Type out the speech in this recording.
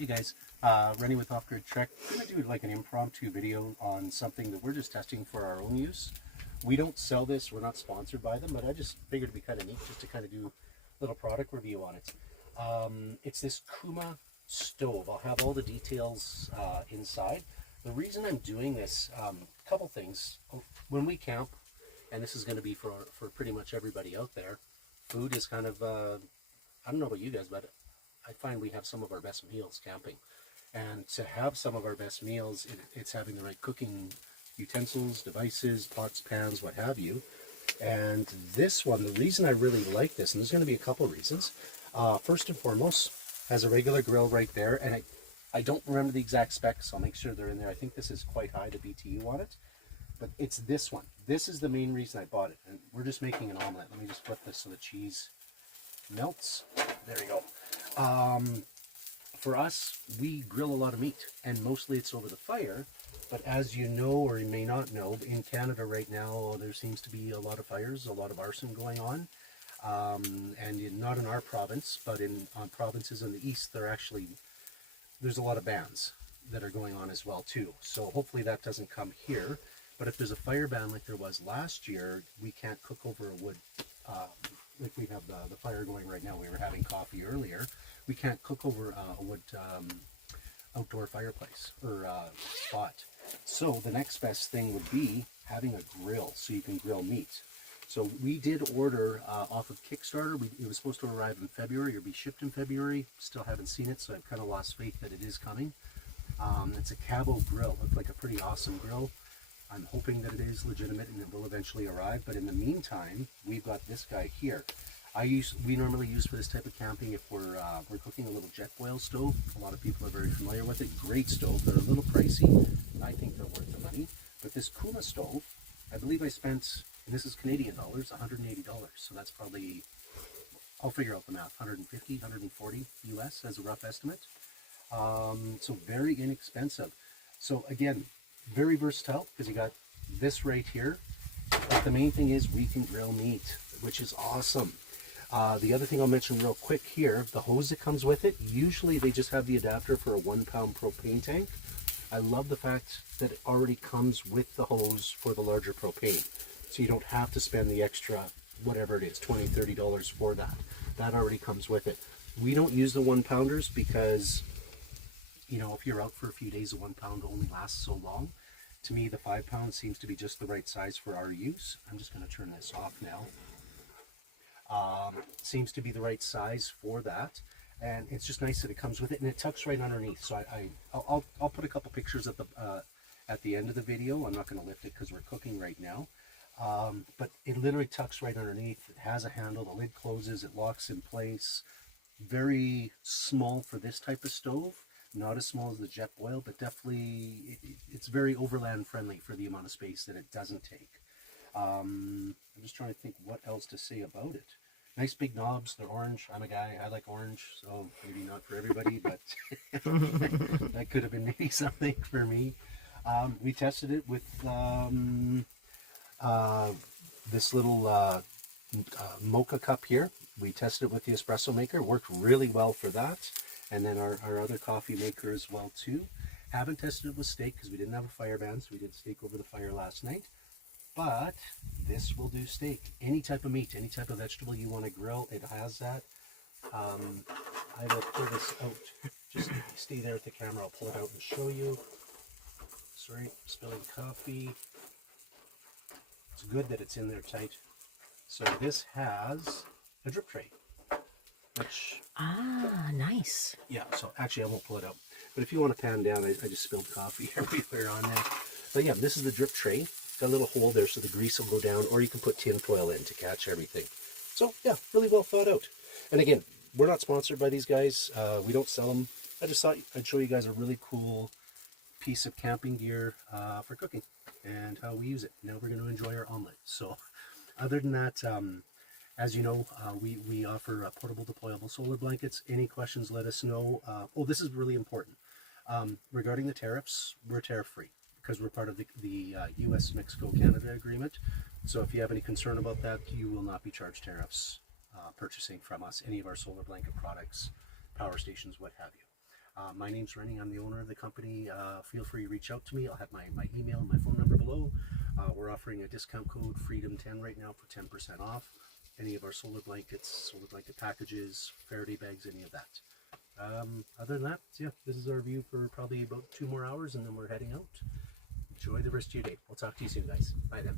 Hey guys, Rennie with Off Grid Trek. I'm going to do like an impromptu video on something that we're just testing for our own use. We don't sell this, we're not sponsored by them, but I just figured it'd be kind of neat just to kind of do a little product review on it. It's this Kuma stove. I'll have all the details inside. The reason I'm doing this, a couple things. When we camp, and this is going to be for pretty much everybody out there, food is kind of, I don't know about you guys, but I find we have some of our best meals camping. And to have some of our best meals, it's having the right cooking utensils, devices, pots, pans, what have you. And this one, the reason I really like this, and there's going to be a couple reasons. First and foremost, has a regular grill right there, and I don't remember the exact specs, so I'll make sure they're in there. I think this is quite high, the BTU on it. But it's this one. This is the main reason I bought it. And we're just making an omelet. Let me just flip this so the cheese melts. There we go. For us, we grill a lot of meat, and mostly it's over the fire. But as you know, or you may not know, in Canada right now, there seems to be a lot of fires, a lot of arson going on. Not in our province, but on provinces in the east, there's a lot of bans that are going on as well too. So hopefully that doesn't come here. But if there's a fire ban like there was last year, we can't cook over a wood. Like we have the fire going right now. We were having coffee earlier. We can't cook over a wood outdoor fireplace or spot. So the next best thing would be having a grill so you can grill meat. So we did order off of Kickstarter. It was supposed to arrive in February or be shipped in February. Still haven't seen it, so I've kind of lost faith that it is coming. It's a Cabo grill. Looks like a pretty awesome grill. I'm hoping that it is legitimate and it will eventually arrive. But in the meantime, we've got this guy here. We normally use for this type of camping if we're cooking a little jet boil stove. A lot of people are very familiar with it. Great stove. They're a little pricey. I think they're worth the money. But this Kuma stove, I believe I spent, and this is Canadian dollars, $180. So that's probably, I'll figure out the math, 150, 140 US as a rough estimate. So very inexpensive. So again, very versatile because you got this right here. But the main thing is we can grill meat, which is awesome. The other thing I'll mention real quick here, the hose that comes with it, usually they just have the adapter for a 1 pound propane tank. I love the fact that it already comes with the hose for the larger propane. So you don't have to spend the extra, whatever it is, $20, $30 for that. That already comes with it. We don't use the 1 pounders because, you know, if you're out for a few days, the 1 pound only lasts so long. To me, the 5 pound seems to be just the right size for our use. I'm just going to turn this off now. Seems to be the right size for that, and it's just nice that it comes with it, and it tucks right underneath. So I'll put a couple pictures at the end of the video. I'm not going to lift it because we're cooking right now, but it literally tucks right underneath. It has a handle. The lid closes. It locks in place. Very small for this type of stove. Not as small as the jet boil, but definitely it's very overland friendly for the amount of space that it doesn't take. I'm just trying to think what else to say about it. Nice big knobs. They're orange. I'm a guy. I like orange, so maybe not for everybody, but that could have been maybe something for me. We tested it with this little mocha cup here. We tested it with the espresso maker. Worked really well for that. And then our other coffee maker as well too. Haven't tested it with steak because we didn't have a fire ban, so we did steak over the fire last night. But this will do steak. Any type of meat, any type of vegetable you want to grill, it has that. I will pull this out. Just stay there with the camera. I'll pull it out and show you. Sorry, spilling coffee. It's good that it's in there tight. So this has a drip tray. Which, nice. Yeah, so actually I won't pull it out. But if you want to pan down, I just spilled coffee everywhere on there. But yeah, this is the drip tray. Got a little hole there so the grease will go down, or you can put tin foil in to catch everything. So yeah, really well thought out. And again, we're not sponsored by these guys. We don't sell them. I just thought I'd show you guys a really cool piece of camping gear for cooking and how we use it. Now we're going to enjoy our omelet. So other than that, as you know, we offer portable deployable solar blankets. Any questions, let us know. Oh, this is really important. Regarding the tariffs, we're tariff free because we're part of the US-Mexico-Canada agreement. So if you have any concern about that, you will not be charged tariffs purchasing from us, any of our solar blanket products, power stations, what have you. My name's Rennie. I'm the owner of the company. Feel free to reach out to me. I'll have my email and my phone number below. We're offering a discount code Freedom10 right now for 10% off any of our solar blankets, solar blanket packages, Faraday bags, any of that. Other than that, yeah, this is our view for probably about 2 more hours, and then we're heading out. Enjoy the rest of your day. We'll talk to you soon, guys. Bye then.